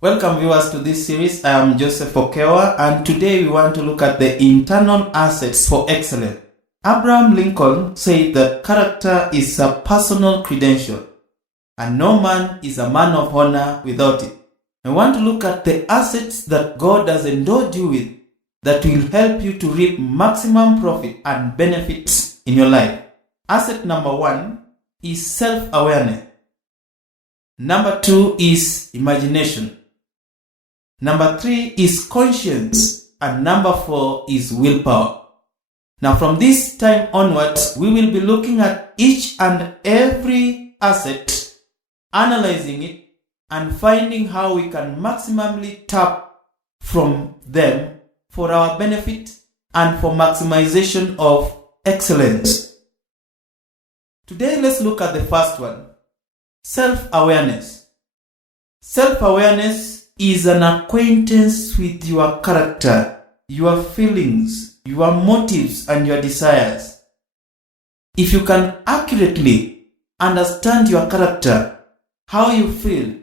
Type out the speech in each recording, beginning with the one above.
Welcome viewers to this series. I am Joseph Okewa, and today we want to look at the internal assets for excellence. Abraham Lincoln said that character is a personal credential and no man is a man of honor without it. I want to look at the assets that God has endowed you with that will help you to reap maximum profit and benefits in your life. Asset number 1 is self-awareness. Number 2 is imagination. Number 3 is conscience, and number 4 is willpower. Now from this time onwards, we will be looking at each and every asset, analyzing it, and finding how we can maximally tap from them for our benefit and for maximization of excellence. Today, let's look at the first one, self-awareness. Self-awareness is an acquaintance with your character, your feelings, your motives, and your desires. If you can accurately understand your character, how you feel,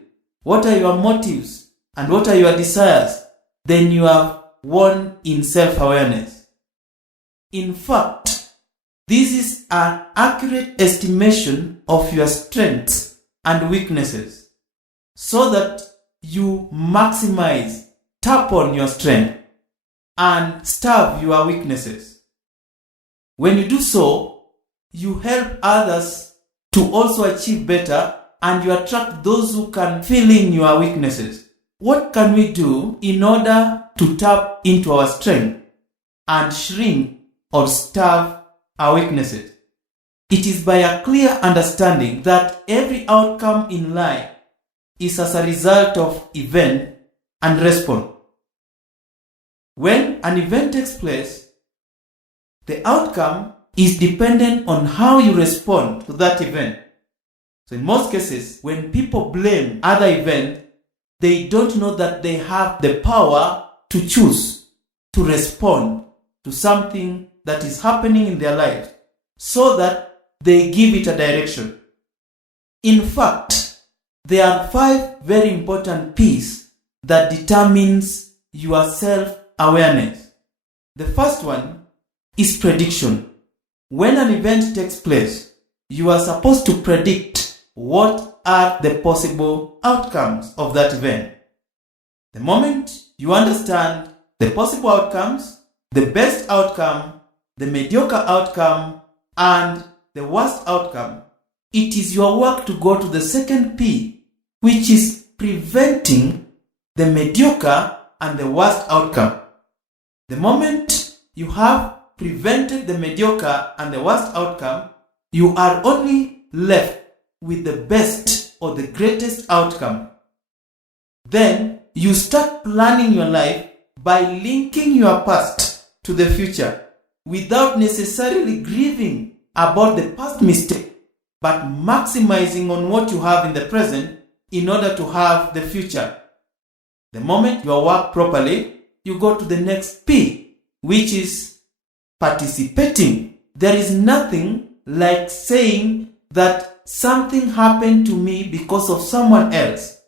what are your motives, and what are your desires, then you have won in self-awareness. In fact, this is an accurate estimation of your strengths and weaknesses, so that you maximize, tap on your strength, and starve your weaknesses. When you do so, you help others to also achieve better, and you attract those who can fill in your weaknesses. What can we do in order to tap into our strength and shrink or starve our weaknesses? It is by a clear understanding that every outcome in life is as a result of event and response. When an event takes place, the outcome is dependent on how you respond to that event. So in most cases, when people blame other events, they don't know that they have the power to choose to respond to something that is happening in their lives, so that they give it a direction. In fact, there are 5 very important P's that determines your self-awareness. The first one is prediction. When an event takes place, you are supposed to predict what are the possible outcomes of that event. The moment you understand the possible outcomes, the best outcome, the mediocre outcome, and the worst outcome, it is your work to go to the second P, which is preventing the mediocre and the worst outcome. The moment you have prevented the mediocre and the worst outcome, you are only left with the best or the greatest outcome. Then you start planning your life by linking your past to the future without necessarily grieving about the past mistake, but maximizing on what you have in the present in order to have the future. The moment you work properly, you go to the next P, which is participating. There is nothing like saying that something happened to me because of someone else.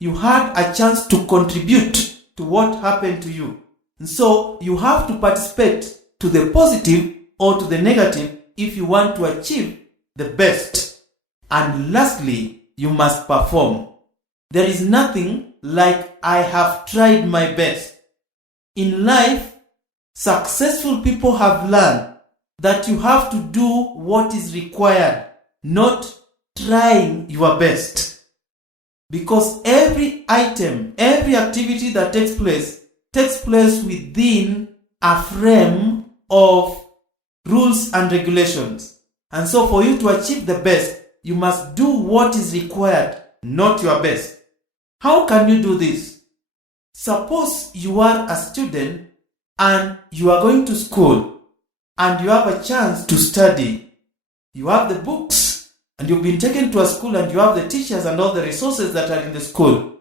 You had a chance to contribute to what happened to you. And so you have to participate to the positive or to the negative if you want to achieve the best. And lastly, you must perform. There is nothing like I have tried my best. In life, successful people have learned that you have to do what is required, not trying your best. Because every item, every activity that takes place within a frame of rules and regulations. And so for you to achieve the best, you must do what is required, not your best. How can you do this? Suppose you are a student and you are going to school and you have a chance to study. You have the books and you've been taken to a school and you have the teachers and all the resources that are in the school.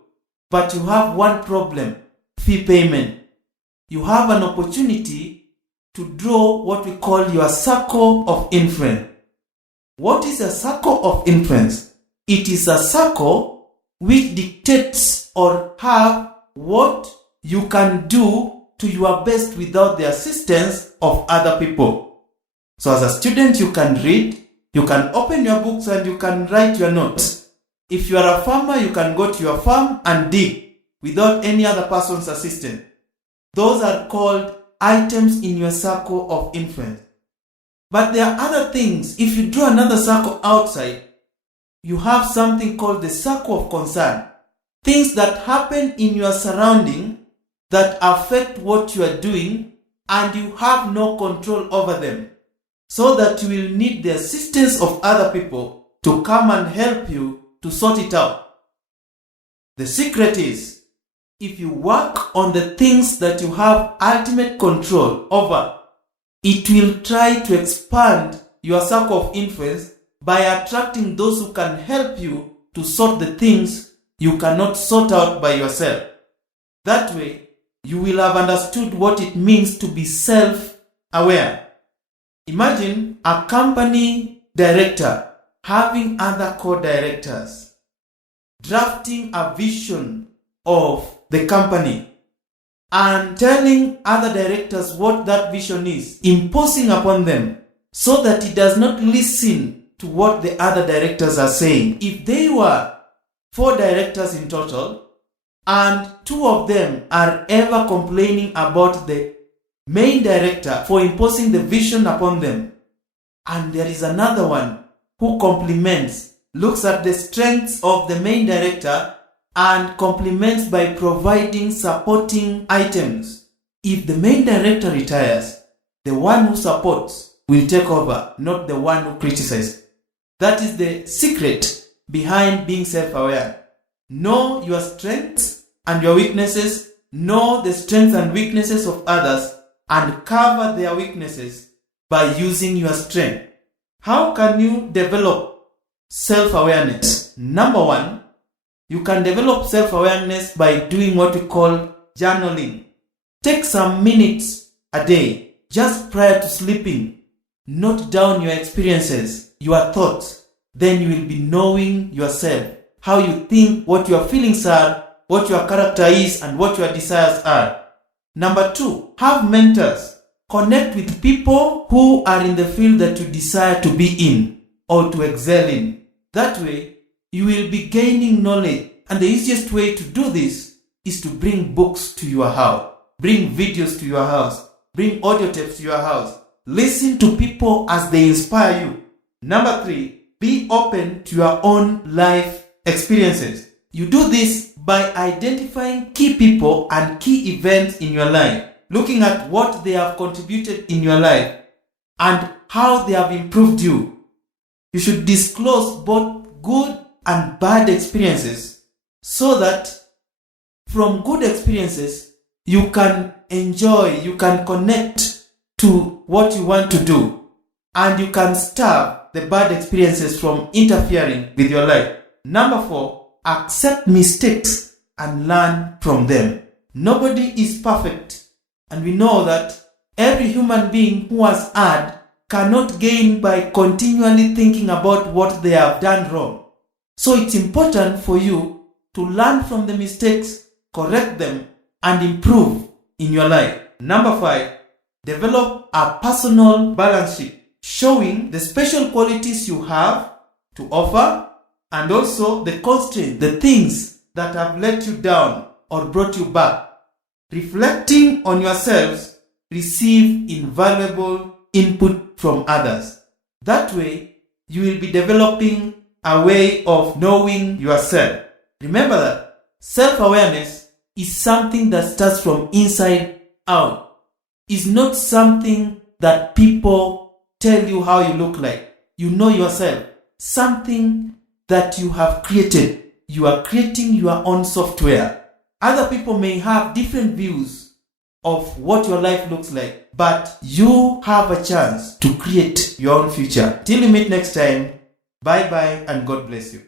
But you have one problem, fee payment. You have an opportunity to draw what we call your circle of influence. What is a circle of influence? It is a circle which dictates or have what you can do to your best without the assistance of other people. So as a student, you can read, you can open your books and you can write your notes. If you are a farmer, you can go to your farm and dig without any other person's assistance. Those are called items in your circle of influence. But there are other things. If you draw another circle outside, you have something called the circle of concern. Things that happen in your surrounding that affect what you are doing and you have no control over them, so that you will need the assistance of other people to come and help you to sort it out. The secret is, if you work on the things that you have ultimate control over, it will try to expand your circle of influence by attracting those who can help you to sort the things you cannot sort out by yourself. That way, you will have understood what it means to be self-aware. Imagine a company director having other co-directors, drafting a vision of the company and telling other directors what that vision is, imposing upon them so that it does not listen to what the other directors are saying. If they were 4 directors in total, and 2 of them are ever complaining about the main director for imposing the vision upon them, and there is another one who compliments, looks at the strengths of the main director and compliments by providing supporting items. If the main director retires, the one who supports will take over, not the one who criticizes. That is the secret behind being self-aware. Know your strengths and your weaknesses, know the strengths and weaknesses of others, and cover their weaknesses by using your strength. How can you develop self-awareness? Number 1, you can develop self-awareness by doing what we call journaling. Take some minutes a day, just prior to sleeping. Note down your experiences, your thoughts. Then you will be knowing yourself, how you think, what your feelings are, what your character is, and what your desires are. Number 2, have mentors. Connect with people who are in the field that you desire to be in or to excel in. That way, you will be gaining knowledge. And the easiest way to do this is to bring books to your house, bring videos to your house, bring audio tapes to your house. Listen to people as they inspire you. Number 3, be open to your own life experiences. You do this by identifying key people and key events in your life, looking at what they have contributed in your life and how they have improved you. You should disclose both good and bad experiences so that from good experiences you can enjoy, you can connect to what you want to do, and you can stop the bad experiences from interfering with your life. Number 4, accept mistakes and learn from them. Nobody is perfect, and we know that every human being who has erred cannot gain by continually thinking about what they have done wrong. So it's important for you to learn from the mistakes, correct them, and improve in your life. Number 5, develop a personal balance sheet showing the special qualities you have to offer and also the constraints, the things that have let you down or brought you back. Reflecting on yourselves, receive invaluable input from others. That way, you will be developing a way of knowing yourself. Remember that self-awareness is something that starts from inside out. It's not something that people tell you how you look like. You know yourself. Something that you have created. You are creating your own software. Other people may have different views of what your life looks like, but you have a chance to create your own future. Till we meet next time, bye bye and God bless you.